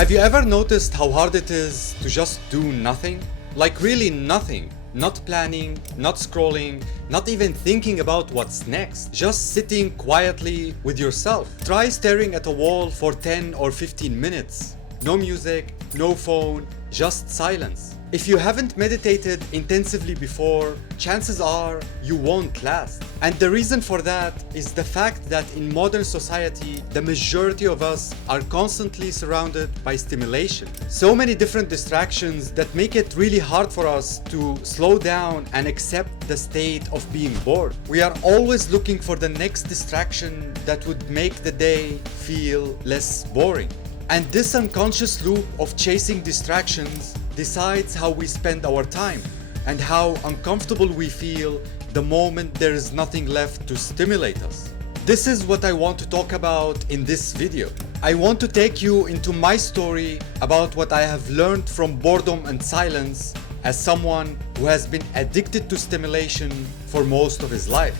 Have you ever noticed how hard it is to just do nothing? Like really nothing. Not planning, not scrolling, not even thinking about what's next. Just sitting quietly with yourself. Try staring at a wall for 10 or 15 minutes. No music, no phone, just silence. If you haven't meditated intensively before, chances are you won't last. And the reason for that is the fact that in modern society, the majority of us are constantly surrounded by stimulation. So many different distractions that make it really hard for us to slow down and accept the state of being bored. We are always looking for the next distraction that would make the day feel less boring. And this unconscious loop of chasing distractions decides how we spend our time and how uncomfortable we feel the moment there is nothing left to stimulate us. This is what I want to talk about in this video. I want to take you into my story about what I have learned from boredom and silence as someone who has been addicted to stimulation for most of his life.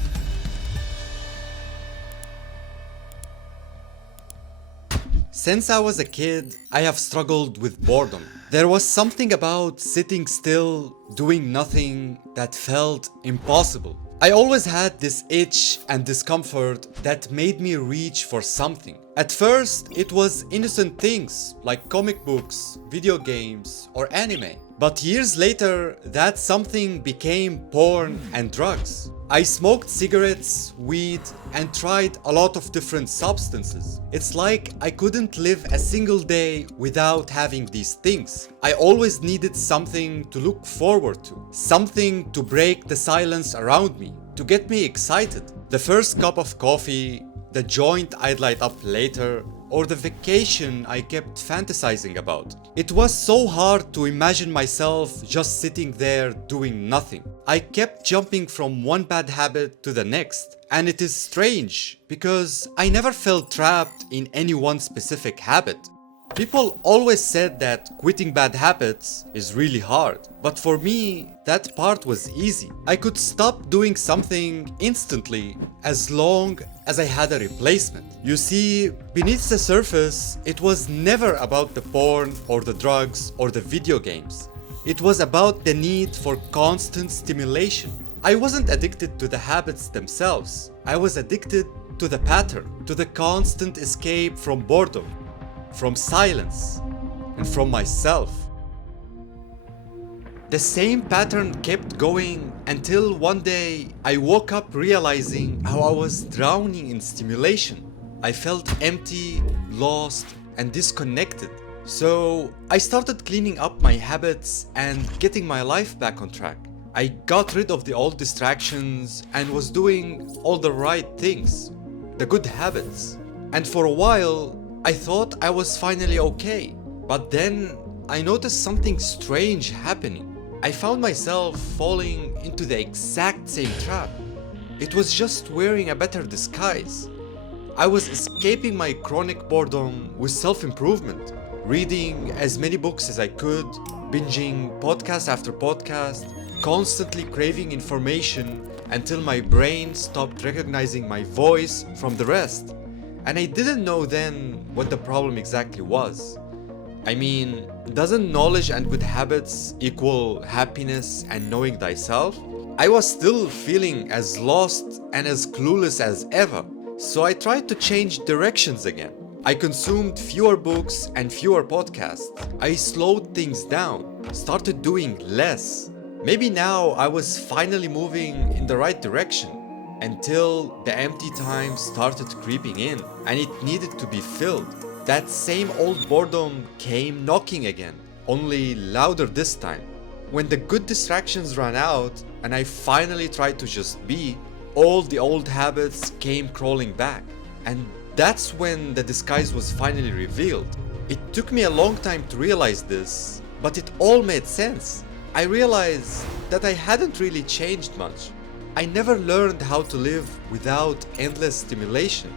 Since I was a kid, I have struggled with boredom. There was something about sitting still, doing nothing, that felt impossible. I always had this itch and discomfort that made me reach for something. At first, it was innocent things like comic books, video games, or anime. But years later, that something became porn and drugs. I smoked cigarettes, weed, and tried a lot of different substances. It's like I couldn't live a single day without having these things. I always needed something to look forward to, something to break the silence around me, to get me excited. The first cup of coffee, the joint I'd light up later, or the vacation I kept fantasizing about. It was so hard to imagine myself just sitting there doing nothing. I kept jumping from one bad habit to the next. And it is strange because I never felt trapped in any one specific habit. People always said that quitting bad habits is really hard, but for me, that part was easy. I could stop doing something instantly as long as I had a replacement. You see, beneath the surface, it was never about the porn or the drugs or the video games. It was about the need for constant stimulation. I wasn't addicted to the habits themselves. I was addicted to the pattern, to the constant escape from boredom, from silence, and from myself. The same pattern kept going until one day I woke up realizing how I was drowning in stimulation. I felt empty, lost, and disconnected. So I started cleaning up my habits and getting my life back on track. I got rid of the old distractions and was doing all the right things, the good habits. And for a while, I thought I was finally okay. But then I noticed something strange happening. I found myself falling into the exact same trap. It was just wearing a better disguise. I was escaping my chronic boredom with self-improvement, reading as many books as I could, binging podcast after podcast, constantly craving information until my brain stopped recognizing my voice from the rest. And I didn't know then what the problem exactly was. I mean, doesn't knowledge and good habits equal happiness and knowing thyself? I was still feeling as lost and as clueless as ever. So I tried to change directions again. I consumed fewer books and fewer podcasts. I slowed things down, started doing less. Maybe now I was finally moving in the right direction. Until the empty time started creeping in and it needed to be filled. That same old boredom came knocking again, only louder this time. When the good distractions ran out and I finally tried to just be, all the old habits came crawling back. And that's when the disguise was finally revealed. It took me a long time to realize this, but it all made sense. I realized that I hadn't really changed much. I never learned how to live without endless stimulation.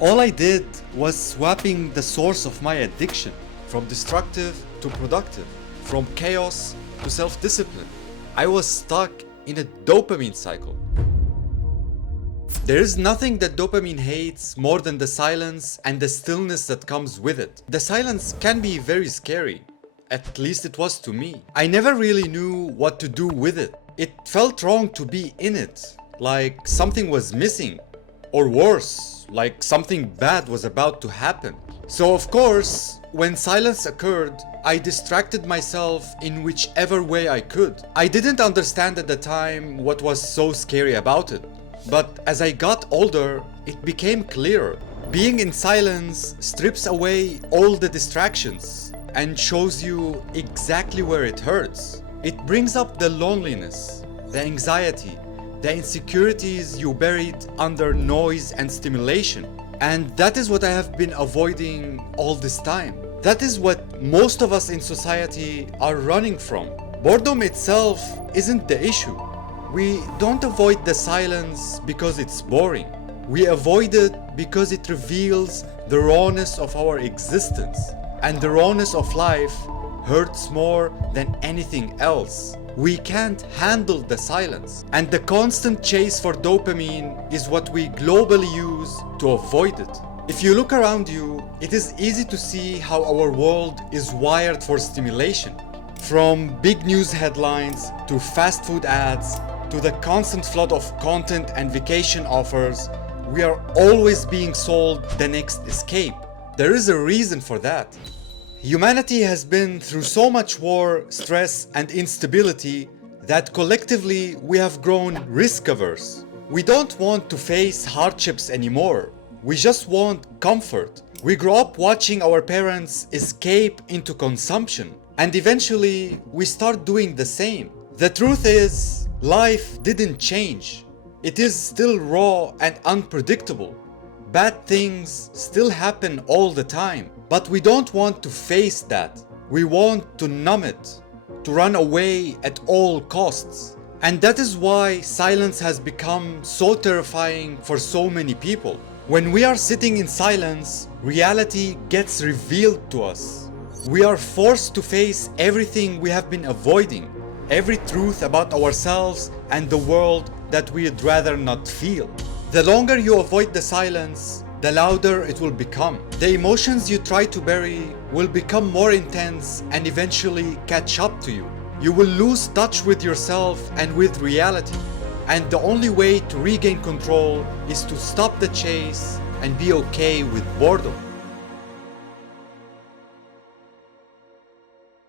All I did was swapping the source of my addiction from destructive to productive, from chaos to self-discipline. I was stuck in a dopamine cycle. There is nothing that dopamine hates more than the silence and the stillness that comes with it. The silence can be very scary. At least it was to me. I never really knew what to do with it. It felt wrong to be in it, like something was missing. Or worse, like something bad was about to happen. So of course, when silence occurred, I distracted myself in whichever way I could. I didn't understand at the time what was so scary about it. But as I got older, it became clearer. Being in silence strips away all the distractions and shows you exactly where it hurts. It brings up the loneliness, the anxiety, the insecurities you buried under noise and stimulation. And that is what I have been avoiding all this time. That is what most of us in society are running from. Boredom itself isn't the issue. We don't avoid the silence because it's boring. We avoid it because it reveals the rawness of our existence. And the rawness of life hurts more than anything else. We can't handle the silence. And the constant chase for dopamine is what we globally use to avoid it. If you look around you, it is easy to see how our world is wired for stimulation. From big news headlines to fast food ads to the constant flood of content and vacation offers, we are always being sold the next escape. There is a reason for that. Humanity has been through so much war, stress, and instability that collectively we have grown risk-averse. We don't want to face hardships anymore. We just want comfort. We grow up watching our parents escape into consumption, and eventually we start doing the same. The truth is, life didn't change. It is still raw and unpredictable. Bad things still happen all the time, but we don't want to face that. We want to numb it, to run away at all costs. And that is why silence has become so terrifying for so many people. When we are sitting in silence, reality gets revealed to us. We are forced to face everything we have been avoiding, every truth about ourselves and the world that we'd rather not feel. The longer you avoid the silence, the louder it will become. The emotions you try to bury will become more intense and eventually catch up to you. You will lose touch with yourself and with reality. And the only way to regain control is to stop the chase and be okay with boredom.